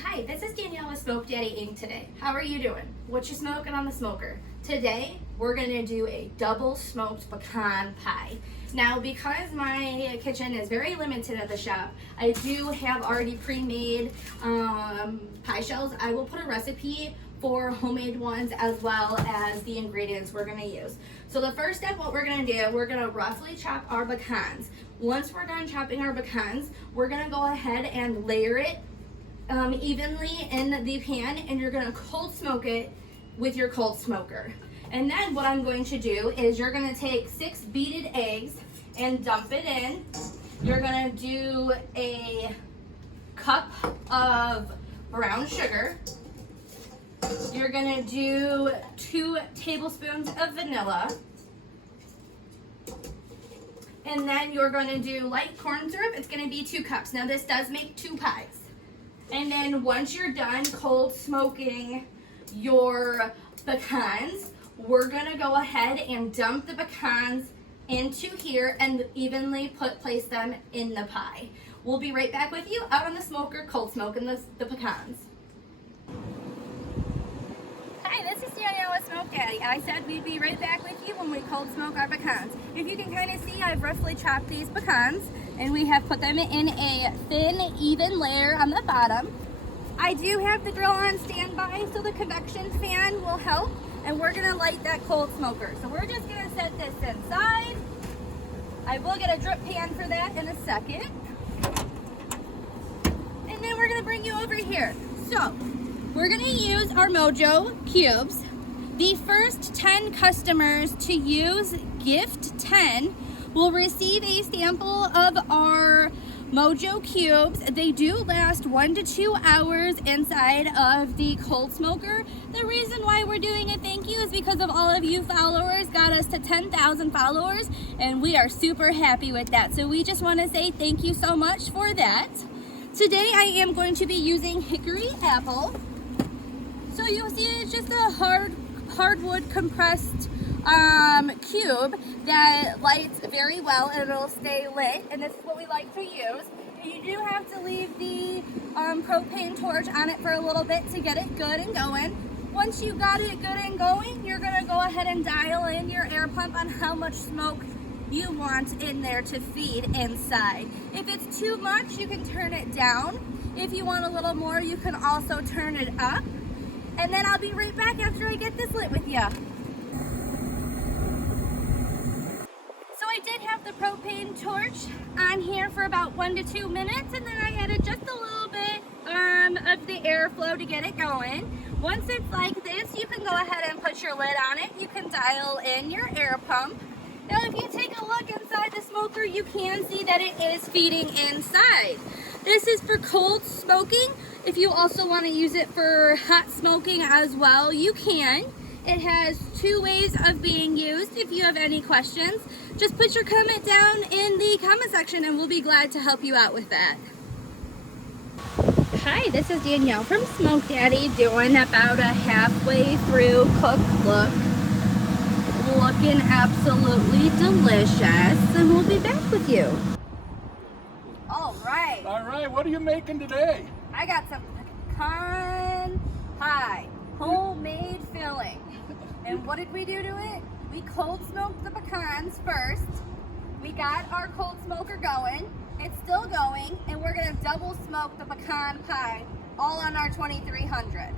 Hi, this is Danielle with Smoke Daddy Inc. today. How are you doing? What you smoking on the smoker? Today, we're gonna do a double smoked pecan pie. Now, because my kitchen is very limited at the shop, I do have already pre-made pie shells. I will put a recipe for homemade ones as well as the ingredients we're gonna use. So the first step, what we're gonna do, we're gonna roughly chop our pecans. Once we're done chopping our pecans, we're gonna go ahead and layer it evenly in the pan, and you're gonna cold smoke it with your cold smoker. And then what I'm going to do is you're gonna take 6 beaten eggs and dump it in. You're gonna do a cup of brown sugar. You're gonna do 2 tablespoons of vanilla. And then you're gonna do light corn syrup. It's gonna be 2 cups. Now this does make 2 pies. And then once you're done cold smoking your pecans, we're gonna go ahead and dump the pecans into here and evenly place them in the pie. We'll be right back with you out on the smoker cold smoking the pecans. Hi, this is Danielle with Smoke Daddy. I said we'd be right back with you when we cold smoke our pecans. If you can kind of see, I've roughly chopped these pecans and we have put them in a thin, even layer on the bottom. I do have the grill on standby, so the convection fan will help, and we're gonna light that cold smoker. So we're just gonna set this inside. I will get a drip pan for that in a second. And then we're gonna bring you over here. So we're gonna use our mojo cubes. The first 10 customers to use gift 10 will receive a sample of our mojo cubes. They do last 1 to 2 hours inside of the cold smoker. The reason why we're doing a thank you is because of all of you followers got us to 10,000 followers, and we are super happy with that. So we just want to say thank you so much for that. Today I am going to be using hickory apple. So you'll see it's just a hardwood compressed cube that lights very well, and it'll stay lit, and this is what we like to use. You do have to leave the propane torch on it for a little bit to get it good and going. Once you got it good and going, you're gonna go ahead and dial in your air pump on how much smoke you want in there to feed inside. If it's too much, you can turn it down. If you want a little more, you can also turn it up. And then I'll be right back after I get this lit with you. So I did have the propane torch on here for about 1 to 2 minutes, and then I added just a little bit of the airflow to get it going. Once it's like this, you can go ahead and put your lid on it. You can dial in your air pump. Now if you take a look inside the smoker, you can see that it is feeding inside. This is for cold smoking. If you also want to use it for hot smoking as well, you can. It has 2 ways of being used. If you have any questions, just put your comment down in the comment section and we'll be glad to help you out with that. Hi, this is Danielle from Smoke Daddy, doing about a halfway through cooked look. Looking absolutely delicious, and we'll be back with you. All right, what are you making today? I got some pecan pie, homemade filling. And what did we do to it? We cold smoked the pecans first. We got our cold smoker going. It's still going, and we're gonna double smoke the pecan pie all on our 2300.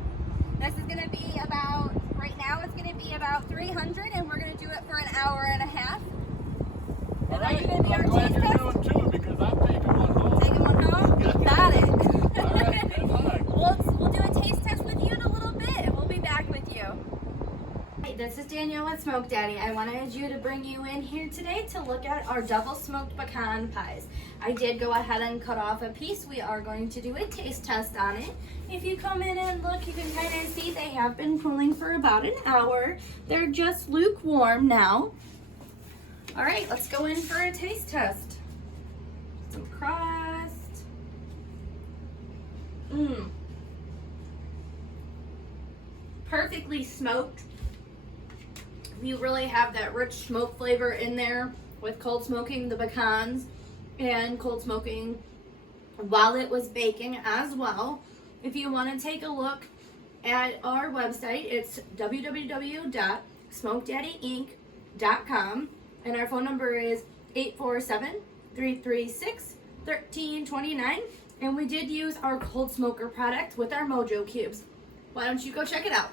This is gonna be about, right now it's gonna be about 300, and we're gonna do it for an hour and a half. All right, I'm glad you're doing 2 because I'm taking 1 home. Taking 1 home? You got it. All right, good luck. We'll do a taste test with you in a little bit, and we'll be back with you. Hey, this is Danielle with Smoke Daddy. I wanted you to bring you in here today to look at our double smoked pecan pies. I did go ahead and cut off a piece. We are going to do a taste test on it. If you come in and look, you can kind of see they have been cooling for about an hour. They're just lukewarm now. All right, let's go in for a taste test. Some crust. Perfectly smoked. You really have that rich smoke flavor in there with cold smoking the pecans and cold smoking while it was baking as well. If you want to take a look at our website, it's www.smokedaddyinc.com, and our phone number is 847-336-1329. And we did use our cold smoker product with our Mojo cubes. Why don't you go check it out?